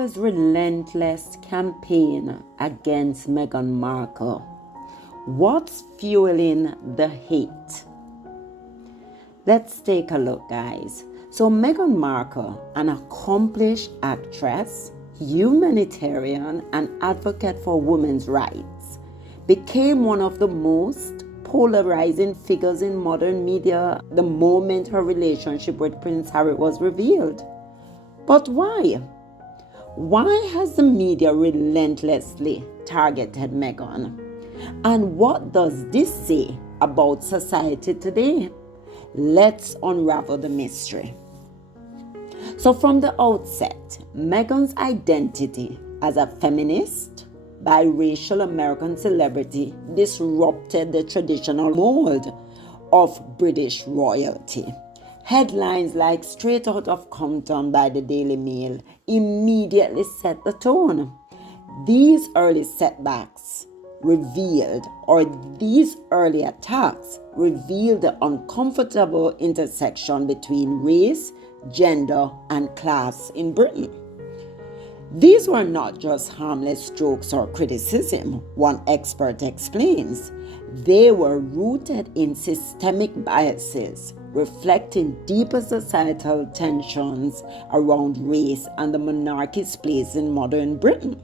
media's relentless campaign against Meghan Markle. What's fueling the hate? Let's take a look, guys. So Meghan Markle, an accomplished actress, humanitarian, and advocate for women's rights, became one of the most polarizing figures in modern media the moment her relationship with Prince Harry was revealed. But why? Why has the media relentlessly targeted Meghan? And what does this say about society today? Let's unravel the mystery. So from the outset, Meghan's identity as a feminist, biracial American celebrity disrupted the traditional mold of British royalty. Headlines like "Straight Out of Compton" by the Daily Mail immediately set the tone. These early attacks revealed the uncomfortable intersection between race, gender, and class in Britain. These were not just harmless jokes or criticism, one expert explains. They were rooted in systemic biases, reflecting deeper societal tensions around race and the monarchy's place in modern Britain.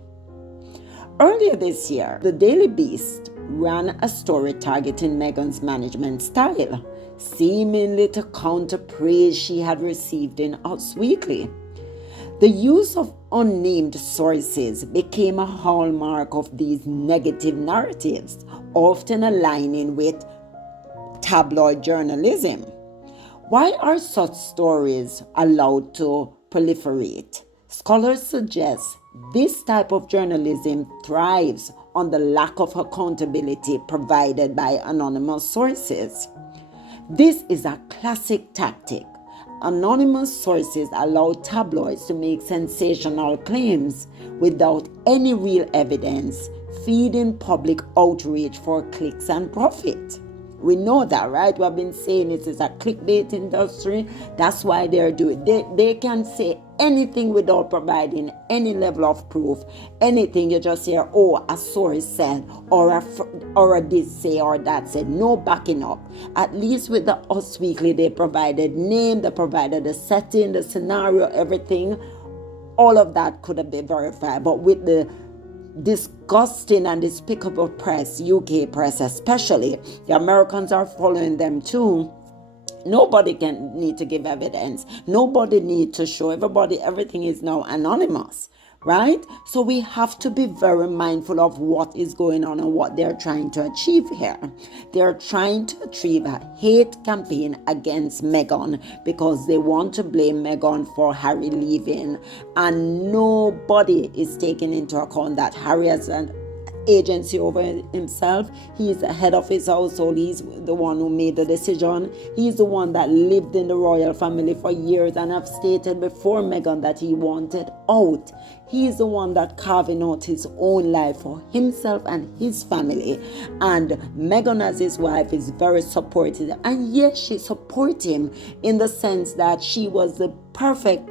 Earlier this year, the Daily Beast ran a story targeting Meghan's management style, seemingly to counter praise she had received in Us Weekly. The use of unnamed sources became a hallmark of these negative narratives, often aligning with tabloid journalism. Why are such stories allowed to proliferate? Scholars suggest this type of journalism thrives on the lack of accountability provided by anonymous sources. This is a classic tactic. Anonymous sources allow tabloids to make sensational claims without any real evidence, feeding public outrage for clicks and profit. We know that, right? We've been saying it is a clickbait industry. That's why they're doing it. They can say anything without providing any level of proof. Anything you just hear, oh, a source said, or a this say, or that said. No backing up. At least with the Us Weekly, they provided name, they provided the setting, the scenario, everything. All of that could have been verified. But with the disgusting and despicable press, UK press especially, the Americans are following them too. Nobody can need to give evidence. Nobody need to show. Everything is now anonymous, right? So we have to be very mindful of what is going on and what they're trying to achieve here. They're trying to achieve a hate campaign against Meghan because they want to blame Meghan for Harry leaving, and nobody is taking into account that Harry has an agency over himself. He's the head of his household. He's the one who made the decision. He's the one that lived in the royal family for years and have stated before Meghan that he wanted out. He's the one that carving out his own life for himself and his family. And Meghan as his wife is very supportive. And yes, she supports him in the sense that she was the perfect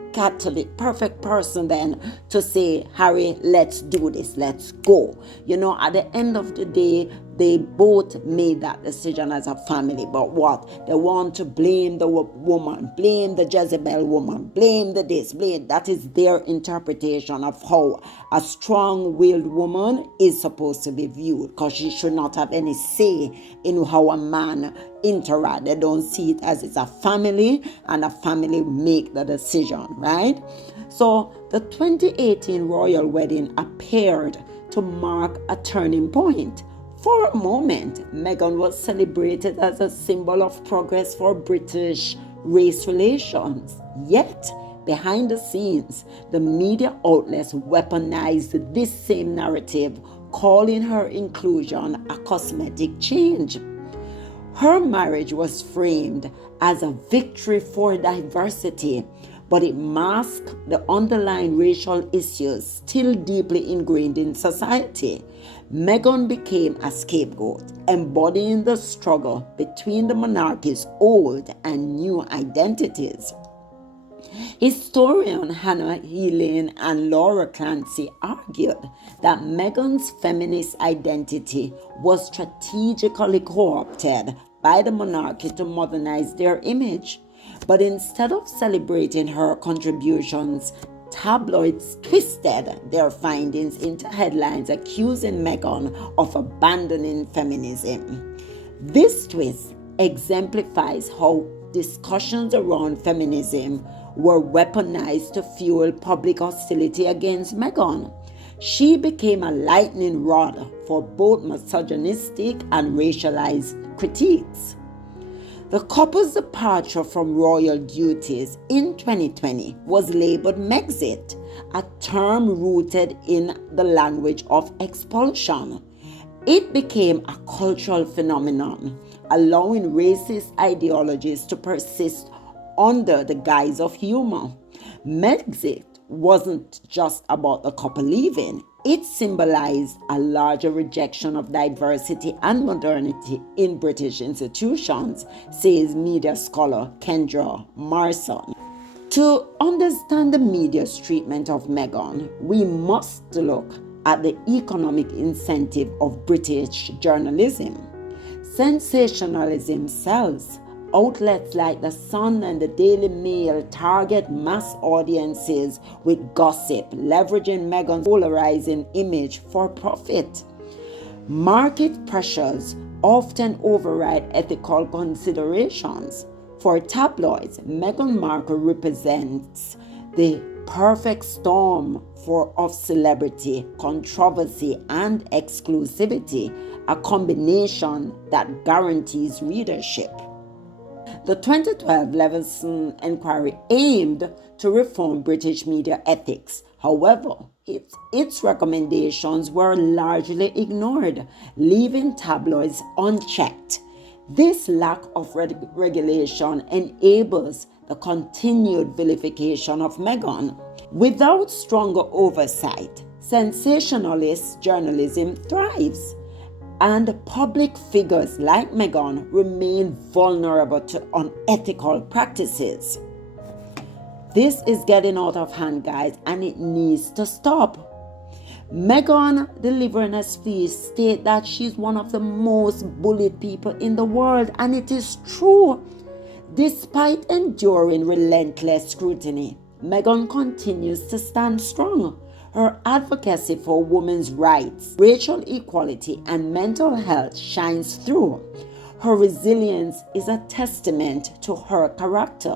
person then to say, Harry, let's do this, let's go. You know, at the end of the day, they both made that decision as a family. But what? They want to blame the woman, blame the Jezebel woman, blame the this, blame. That is their interpretation of how a strong-willed woman is supposed to be viewed, because she should not have any say in how a man interact. They don't see it as it's a family, and a family make the decision, right? So the 2018 royal wedding appeared to mark a turning point. For a moment, Meghan was celebrated as a symbol of progress for British race relations. Yet, behind the scenes, the media outlets weaponized this same narrative, calling her inclusion a cosmetic change. Her marriage was framed as a victory for diversity, but it masked the underlying racial issues still deeply ingrained in society. Meghan became a scapegoat, embodying the struggle between the monarchy's old and new identities. Historian Hannah Healy and Laura Clancy argued that Meghan's feminist identity was strategically co-opted by the monarchy to modernize their image. But instead of celebrating her contributions, tabloids twisted their findings into headlines accusing Meghan of abandoning feminism. This twist exemplifies how discussions around feminism were weaponized to fuel public hostility against Meghan. She became a lightning rod for both misogynistic and racialized critiques. The couple's departure from royal duties in 2020 was labeled Megxit, a term rooted in the language of expulsion. It became a cultural phenomenon, allowing racist ideologies to persist under the guise of humor. Megxit wasn't just about the couple leaving. It symbolized a larger rejection of diversity and modernity in British institutions, says media scholar Kendra Marson. To understand the media's treatment of Meghan, we must look at the economic incentive of British journalism. Sensationalism sells. Outlets like The Sun and the Daily Mail target mass audiences with gossip, leveraging Meghan's polarizing image for profit. Market pressures often override ethical considerations. For tabloids, Meghan Markle represents the perfect storm of celebrity, controversy, and exclusivity, a combination that guarantees readership. The 2012 Leveson inquiry aimed to reform British media ethics. However, its recommendations were largely ignored, leaving tabloids unchecked. This lack of regulation enables the continued vilification of Meghan. Without stronger oversight, sensationalist journalism thrives, and public figures like Meghan remain vulnerable to unethical practices. This is getting out of hand, guys, and it needs to stop. Meghan, delivering a speech, states that she's one of the most bullied people in the world, and it is true. Despite enduring relentless scrutiny, Meghan continues to stand strong. Her advocacy for women's rights, racial equality, and mental health shines through. Her resilience is a testament to her character.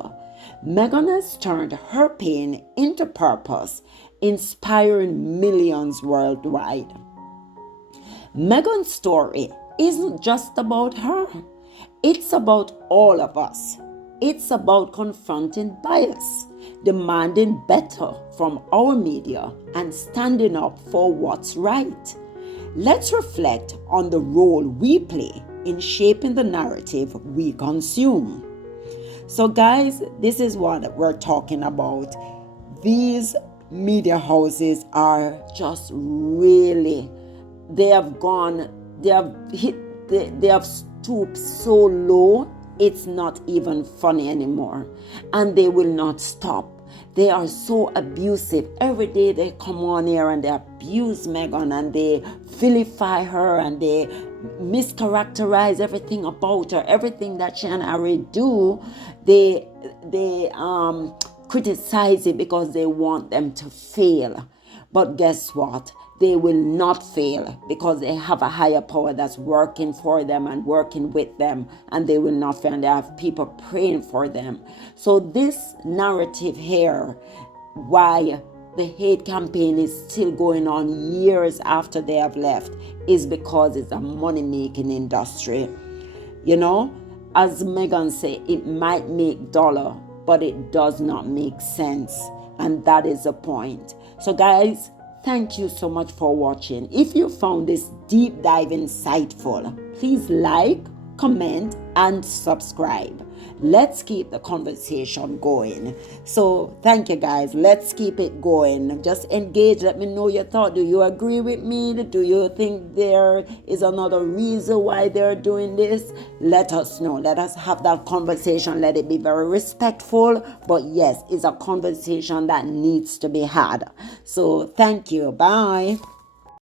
Meghan has turned her pain into purpose, inspiring millions worldwide. Meghan's story isn't just about her. It's about all of us. It's about confronting bias, demanding better from our media, and standing up for what's right. Let's reflect on the role we play in shaping the narrative we consume. So, guys, this is what we're talking about. These media houses are just really, they have stooped so low, it's not even funny anymore. And they will not stop. They are so abusive. Every day they come on here and they abuse Meghan and they vilify her and they mischaracterize everything about her. Everything that she and Harry do, they criticize it because they want them to fail. But guess what? They will not fail because they have a higher power that's working for them and working with them, and they will not fail. And they have people praying for them. So this narrative here, why the hate campaign is still going on years after they have left, is because it's a money-making industry. You know, as Meghan said, it might make dollar, but it does not make sense. And that is the point. So guys, thank you so much for watching. If you found this deep dive insightful, please like, comment, and subscribe. Let's keep the conversation going. So thank you guys. Let's keep it going. Just engage. Let me know your thought. Do you agree with me? Do you think there is another reason why they're doing this? Let us know. Let us have that conversation. Let it be very respectful. But yes, it's a conversation that needs to be had. So thank you. Bye.